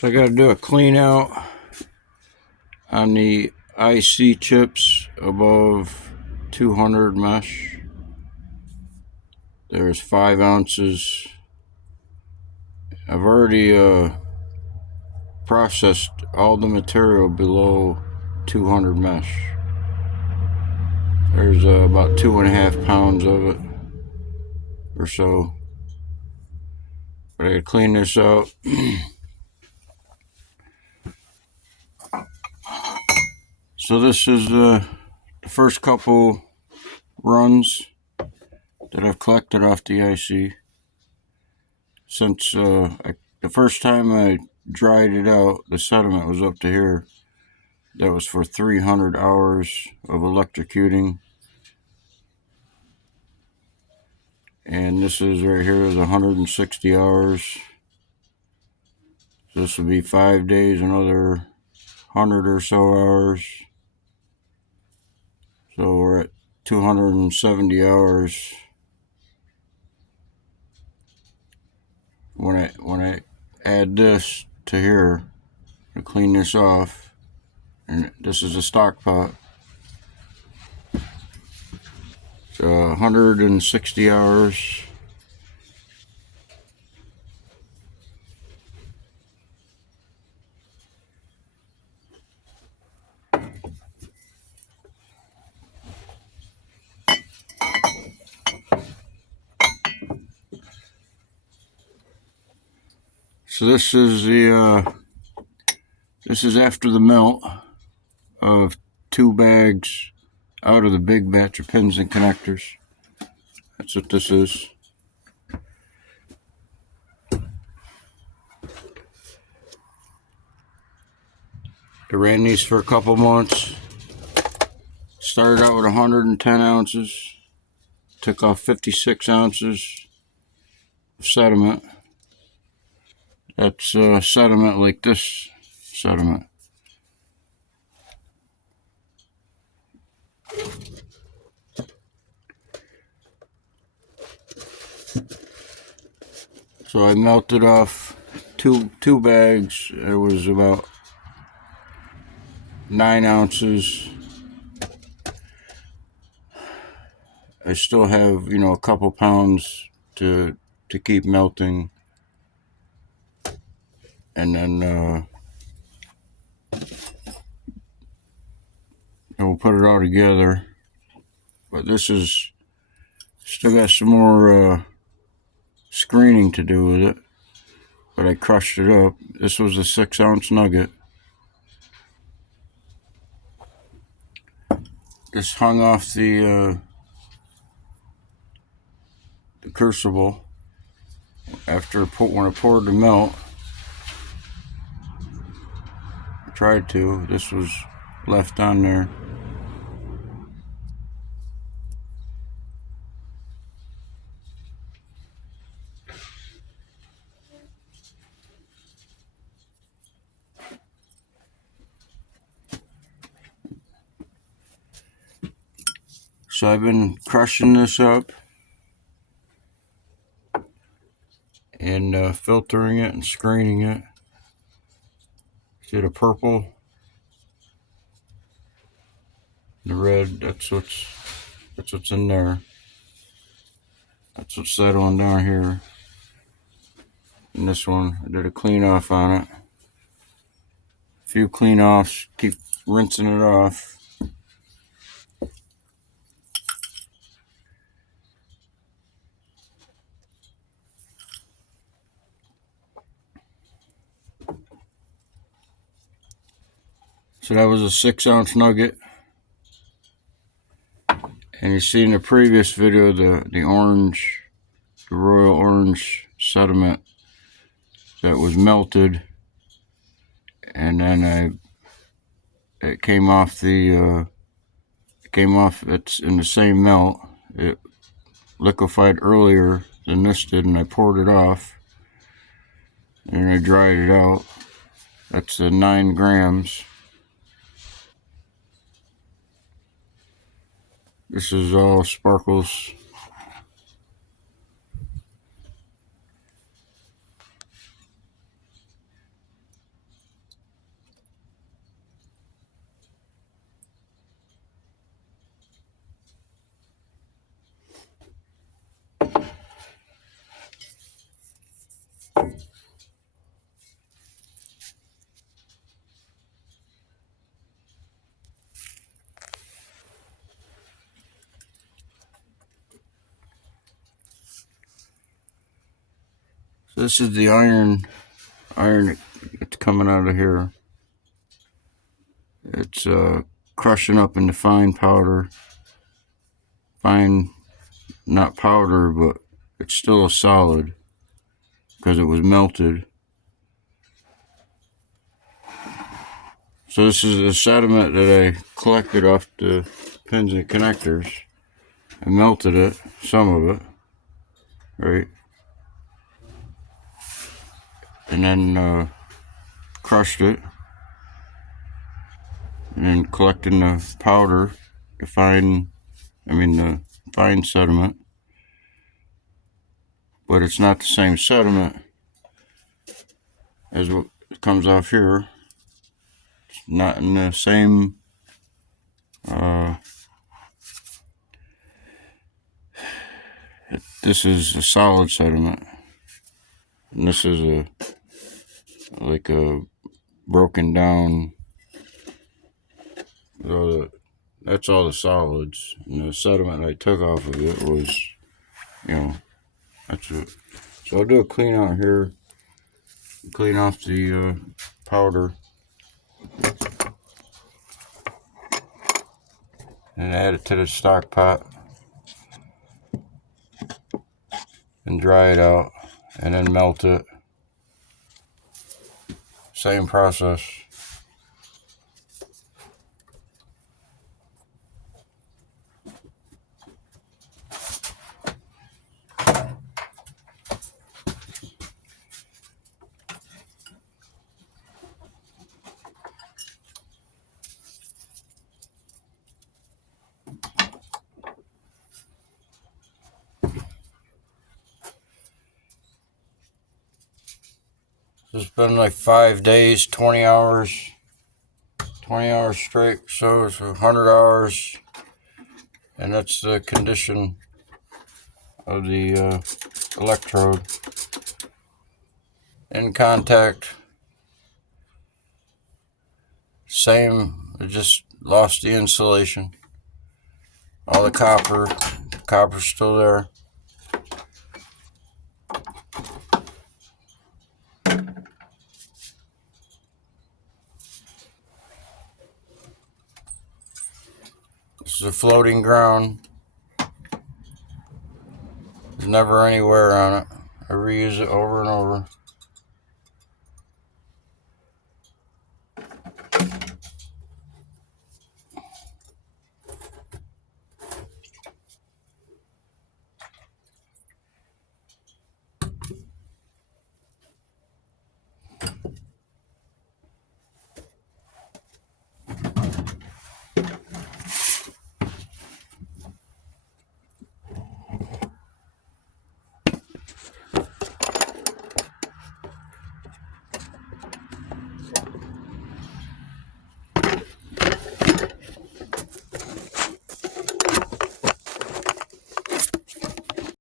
So I got to do a clean out on the IC chips above 200 mesh. There's 5 ounces. I've already processed all the material below 200 mesh. There's about 2.5 pounds of it or so. But I gotta clean this out. So this is the first couple runs that I've collected off the IC. Since the first time I dried it out, the sediment was up to here. That was for 300 hours of electrocuting. And this is right here is 160 hours. So this will be 5 days, another 100 or so hours. So we're at 270 hours. When I add this to here, to clean this off, and this is a stock pot. So 160 hours. So this is after the melt of 2 bags out of the big batch of pins and connectors. That's what this is. I ran these for a couple months. Started out with 110 ounces. Took off 56 ounces of sediment. That's sediment like this sediment. So I melted off two bags. It was about 9 ounces. I still have, a couple pounds to keep melting. And then we'll put it all together. But this is still got some more screening to do with it. But I crushed it up. This was a 6-ounce nugget. Just hung off the crucible after when I poured the melt. I tried to. This was left on there. So I've been crushing this up and filtering it and screening it. See the purple, the red. That's what's in there. That's what's set on down here. And this one, I did a clean off on it. A few clean offs. Keep rinsing it off. So that was a 6-ounce nugget. And you see in the previous video the orange, the royal orange sediment that was melted, and then it came off it's in the same melt. It liquefied earlier than this did, and I poured it off and I dried it out. That's 9 grams. This is all sparkles. So this is the iron that's coming out of here. It's crushing up into fine powder. Fine, not powder, but it's still a solid because it was melted. So this is the sediment that I collected off the pins and connectors. I melted it, some of it, right? And then crushed it. And then collecting the powder, the fine sediment. But it's not the same sediment as what comes off here. It's not in the same this is a solid sediment. And this is a broken down. That's all the solids. And the sediment I took off of it was, that's it. So I'll do a clean out here. Clean off the powder. And add it to the stock pot. And dry it out. And then melt it. Same process. It's been like 5 days, 20 hours straight, so it's 100 hours, and that's the condition of the electrode. In contact, same, it just lost the insulation. All the copper's still there. This is a floating ground. There's never any wear on it. I reuse it over and over.